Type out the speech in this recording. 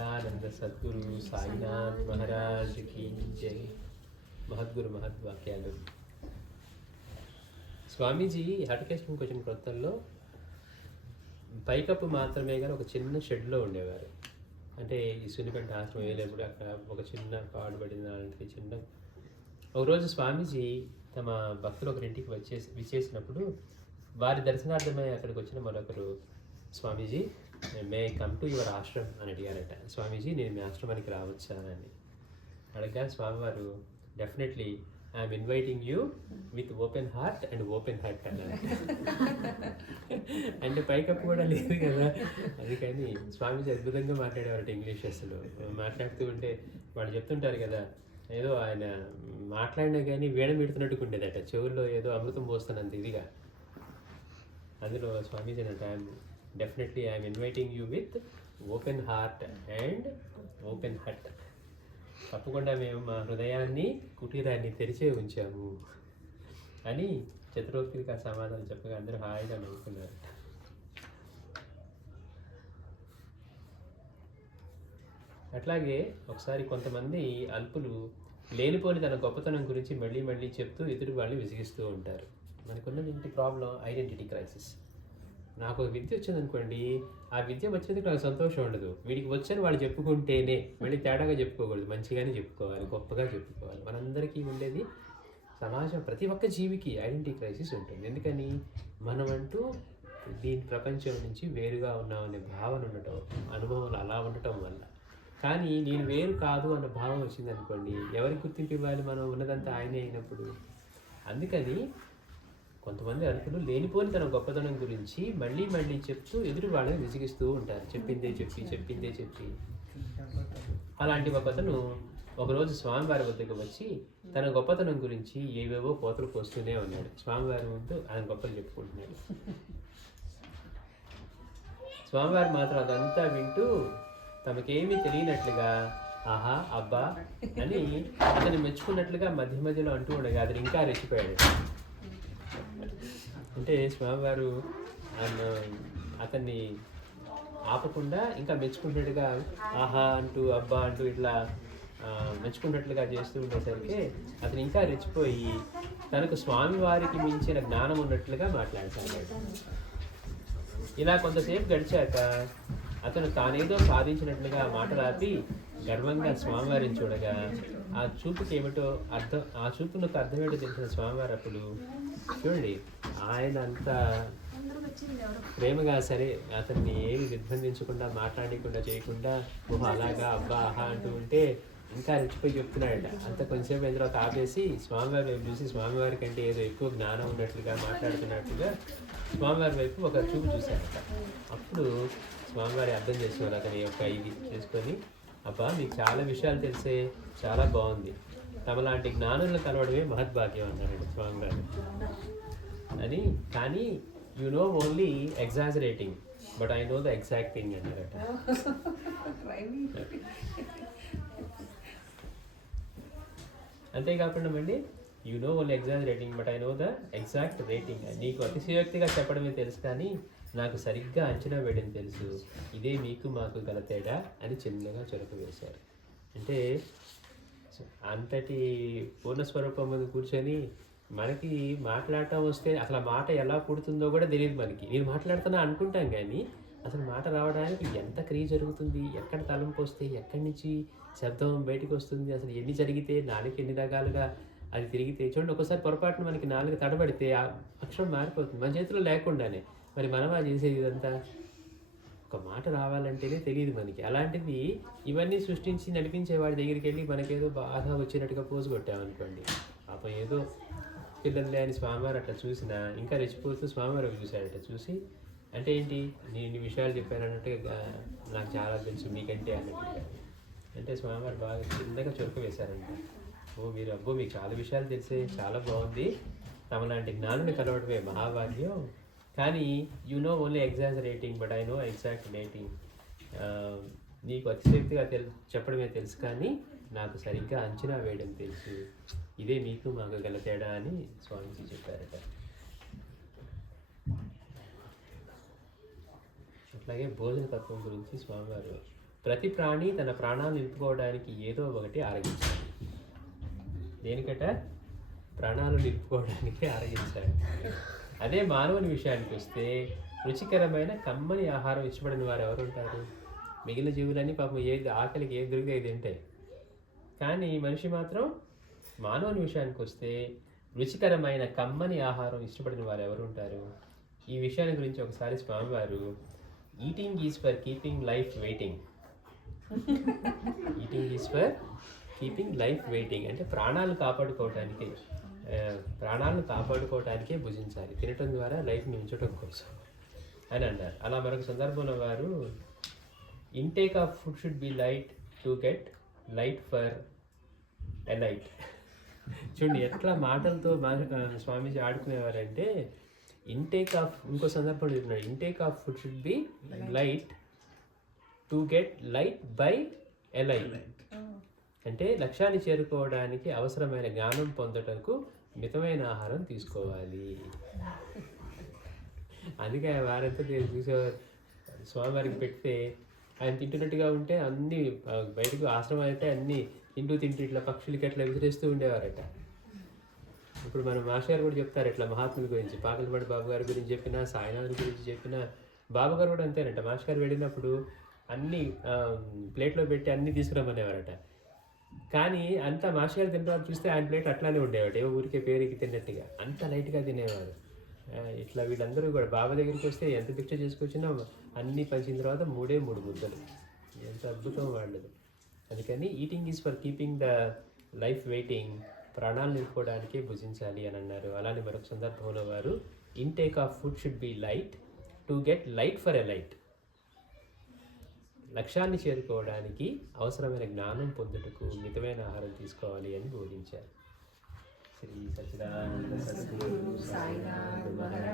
ఆనంద సద్గురు సాయినాథ్ మహారాజ్ కి జై. మహద్గురు మహద్వాక్యాలు. స్వామీజీ హటకేశ్వరం వచ్చిన కొత్తల్లో పైకప్పు మాత్రమే కానీ ఒక చిన్న షెడ్లో ఉండేవారు. అంటే ఈ సున్నిపెంట ఆశ్రమం వేలేప్పుడు అక్కడ ఒక చిన్న పాడుబడిన అలాంటిది చిన్న. ఒకరోజు స్వామీజీ తమ భక్తులు ఒకరింటికి విచ్చేసినప్పుడు వారి దర్శనార్థమై అక్కడికి వచ్చిన మరొకరు, Swamiji may come to your ashram అని అడిగారట. స్వామీజీ నేను మీ ఆశ్రమానికి రావచ్చా అని అడగగా స్వామివారు definitely I'm inviting you with open heart and open heart అన్నారు. అంటే పైకప్పు కూడా లేదు కదా, అందుకని స్వామీజీ అద్భుతంగా మాట్లాడేవారట ఇంగ్లీష్. అసలు మాట్లాడుతూ ఉంటే వాళ్ళు చెప్తుంటారు కదా, ఏదో ఆయన మాట్లాడినా కానీ వీణ మీడుతున్నట్టుగా ఉండేదట, చెవుల్లో ఏదో అమృతం పోస్తున్నంత ఇదిగా. అందులో స్వామీజీ అంటే definitely I'm inviting you with open heart and open heart. తప్పకుండా మేము మా హృదయాన్ని కుటీరాన్ని తెరిచే ఉంచాము అని చతురోక్తిగా సమాధానం చెప్పగా అందరూ హాయిగా నవ్వుకున్నారు. అట్లాగే ఒకసారి కొంతమంది అల్పులు లేనిపోని తన గొప్పతనం గురించి మళ్ళీ మళ్ళీ చెప్తూ ఎదురు వాళ్ళు విసిగిస్తూ ఉంటారు. మనకున్నది ఏంటి ప్రాబ్లం? Identity crisis. నాకు ఒక విద్య వచ్చిందనుకోండి, ఆ విద్య వచ్చేందుకు నాకు సంతోషం ఉండదు. వీడికి వచ్చని వాళ్ళు చెప్పుకుంటేనే, మళ్ళీ తేడాగా చెప్పుకోకూడదు, మంచిగానే చెప్పుకోవాలి, గొప్పగా చెప్పుకోవాలి. మనందరికీ ఉండేది సమాజం, ప్రతి ఒక్క జీవికి ఐడెంటిటీ క్రైసిస్ ఉంటుంది. ఎందుకని? మనమంటూ దీని ప్రపంచం నుంచి వేరుగా ఉన్నామనే భావన ఉండటం, అనుభవాలు అలా ఉండటం వల్ల. కానీ నేను వేరు కాదు అన్న భావం వచ్చిందనుకోండి, ఎవరికి గుర్తింపు ఇవ్వాలి? మనం ఉన్నదంతా ఆయనే అయినప్పుడు. అందుకని కొంతమంది అల్పులు లేనిపోని తన గొప్పతనం గురించి మళ్ళీ మళ్ళీ చెప్తూ ఎదురు వాళ్ళని విసిగిస్తూ ఉంటారు, చెప్పిందే చెప్పి. అలాంటి ఒకతను ఒకరోజు స్వామివారి వద్దకు వచ్చి తన గొప్పతనం గురించి ఏవేవో కోతలు పోస్తూనే ఉన్నాడు. స్వామివారి ముందు ఆయన గొప్పలు చెప్పుకుంటున్నాడు. స్వామివారు మాత్రం అదంతా వింటూ తమకేమీ తెలియనట్లుగా ఆహా అబ్బా అని అతన్ని మెచ్చుకున్నట్లుగా మధ్య మధ్యలో అంటూ ఉండగా అతను ఇంకా రెచ్చిపోయాడు. అంటే స్వామివారు అతన్ని ఆపకుండా ఇంకా మెచ్చుకున్నట్టుగా ఆహా అంటూ అబ్బా అంటూ ఇట్లా మెచ్చుకున్నట్లుగా చేస్తూ ఉండేసరికి అతను ఇంకా రెచ్చిపోయి తనకు స్వామివారికి మించిన జ్ఞానం ఉన్నట్లుగా మాట్లాడతాడు. ఇలా కొంతసేపు గడిచాక అతను తానేదో సాధించినట్లుగా మాటలాపి గర్వంగా స్వామివారిని చూడగా ఆ చూపుకి ఏమిటో అర్థం, ఆ చూపునకు అర్థమేటో తెలిసిన స్వామివారు అప్పుడు చూడండి, ఆయన అంత ప్రేమగా సరే అతన్ని ఏమి నిర్బంధించకుండా మాట్లాడకుండా చేయకుండా ఓహో అలాగా అబ్బా ఆహా అంటూ ఉంటే ఇంకా రెచ్చిపోయి చెప్తున్నాడట. అంత కొంచెంసేపు అయిన తర్వాత ఆపేసి స్వామివారి వైపు చూసి స్వామివారి కంటే ఏదో ఎక్కువ జ్ఞానం ఉన్నట్లుగా మాట్లాడుతున్నట్టుగా స్వామివారి వైపు ఒక చూపు చూశారట. అప్పుడు స్వామివారి అర్థం చేసుకున్నారు అతని యొక్క ఇది చేసుకొని, అబ్బా మీకు చాలా విషయాలు తెలిసే, చాలా బాగుంది, తమలాంటి జ్ఞానులను కలవడమే మహద్భాగ్యం అన్నాడు స్వామివారు అని. కానీ you know only exaggerating but I know the exact thing అన్నారట. అంతేకాకుండా అండి, you know only exaggerating but I know the exact rating. నీకు అతిశయోక్తిగా చెప్పడమే తెలుసు కానీ నాకు సరిగ్గా అంచనా వేయడం తెలుసు, ఇదే మీకు మాకు గల తేడా అని చిన్నగా చొరక వేశారు. అంటే అంతటి పూర్ణస్వరూపం మీద కూర్చొని మనకి మాట్లాడటం వస్తే అసలు ఆ మాట ఎలా పుడుతుందో కూడా తెలియదు మనకి. నేను మాట్లాడుతున్నా అనుకుంటాం కానీ అసలు మాట రావడానికి ఎంత క్రియ జరుగుతుంది, ఎక్కడ తలంపు వస్తే, ఎక్కడి నుంచి శబ్దం బయటకు వస్తుంది, అసలు ఎన్ని జరిగితే, నాలుగు ఎన్ని రకాలుగా అది తిరిగితే. చూడండి, ఒకసారి పొరపాటున మనకి నాలుగు తడబడితే ఆ అక్షరం మారిపోతుంది మన చేతిలో లేకుండానే. మరి మనమా చేసేది ఇదంతా? ఒక మాట రావాలంటేనే తెలియదు మనకి. అలాంటిది ఇవన్నీ సృష్టించి నడిపించే వాడి దగ్గరికి వెళ్ళి మనకేదో బాగా వచ్చినట్టుగా పోజు కొట్టామనుకోండి, పాపం ఏదో పిల్లలే అని స్వామివారు అట్లా చూసినా ఇంకా రెచ్చిపోతూ స్వామివారు చూశాడట. చూసి అంటే ఏంటి, నేను ఇన్ని విషయాలు చెప్పాను అన్నట్టుగా నాకు చాలా తెలుసు మీకంటే అన్నట్టుగా. అంటే స్వామివారు బాగా చిన్నగా చొరక వేశారంట. అబ్బో మీకు చాలా విషయాలు తెలిసే, చాలా బాగుంది, తమలాంటి జ్ఞానుని కలవడమే మహాభాగ్యం. కానీ you know only exaggerating but I know exact rating. నీకు అతిశక్తిగా చెప్పడమే తెలుసు కానీ నాకు సరిగ్గా అంచనా వేయడం తెలుసు, ఇదే మీకు మాకు గల తేడా అని స్వామీజీ చెప్పారట. అట్లాగే భోజన తత్వం గురించి స్వామివారు ప్రతి ప్రాణి తన ప్రాణాలు నిలుపుకోవడానికి ఏదో ఒకటి ఆరగించాలి. దేనికట? ప్రాణాలు నిలుపుకోవడానికి ఆరగించాలి. అదే మానవుని విషయానికి వస్తే రుచికరమైన కమ్మని ఆహారం ఇష్టపడిన వారు ఎవరు ఉంటారు? మిగిలిన జీవులన్నీ పాపం ఏది ఆకలికి ఏది దొరికితే ఇది తింటాయి. కానీ మనిషి మాత్రం మానవుని విషయానికి వస్తే రుచికరమైన కమ్మని ఆహారం ఇష్టపడిన వారు ఎవరు ఉంటారు? ఈ విషయాన్ని గురించి ఒకసారి స్వామివారు eating is for keeping life waiting, eating is for keeping life waiting అంటే ప్రాణాలను కాపాడుకోవటానికే భుజించాలి, తినటం ద్వారా లైఫ్ని ఉంచడం కోసం అని అన్నారు. అలా మరొక సందర్భంలో వారు intake of food should be light to get light for a light. చూడండి ఎట్లా మాటలతో స్వామీజీ ఆడుకునేవారంటే ఇంకో సందర్భంలో చెప్తున్నాడు, intake of food should be light to get light by a light. అంటే లక్ష్యాన్ని చేరుకోవడానికి అవసరమైన జ్ఞానం పొందటకు మితమైన ఆహారం తీసుకోవాలి. అందుకే వారంతా చూసేవారు. స్వామివారికి పెడితే ఆయన తింటున్నట్టుగా ఉంటే అన్ని బయటకు ఆశ్రమం అయితే అన్ని తింటూ ఇట్లా పక్షులకి అట్లా విసిరేస్తూ ఉండేవారట. ఇప్పుడు మన మాస్టర్ గారు కూడా చెప్తారు ఇట్లా మహాత్ముల గురించి, పాకలపాటి బాబు గారి గురించి చెప్పినా, సాయినాథుని గురించి చెప్పినా, బాబు గారు కూడా అంతేనట. మాస్టర్ గారు వెళ్ళినప్పుడు అన్ని ప్లేట్లో పెట్టి అన్ని తీసుకురమ్మనేవారట. కానీ అంత మాస్టర్ గారు తింటారు చూస్తే ఆయన ప్లేట్ అట్లానే ఉండేవాడు, ఏవో ఊరికే పేరుకి తిన్నట్టుగా అంత లైట్గా తినేవారు. ఇట్లా వీళ్ళందరూ కూడా బాబా దగ్గరికి వస్తే ఎంత భిక్ష చేసుకొచ్చినా అన్నీ పంచిన తర్వాత 3 ముద్దలు. ఎంత అద్భుతం వాళ్ళది. అందుకని eating is for keeping the life waiting, ప్రాణాలు నిలుపుకోవడానికే భుజించాలి అని అన్నారు. అలానే మరొక సందర్భంలో వారు intake of food should be light to get light for a light. లక్ష్యాన్ని చేరుకోవడానికి అవసరమైన జ్ఞానం పొందుటకు మితమైన ఆహారం తీసుకోవాలి అని బోధించారు. శ్రీ సచ్చిదానంద సద్గురు సాయినాథ్ మహారాజ్.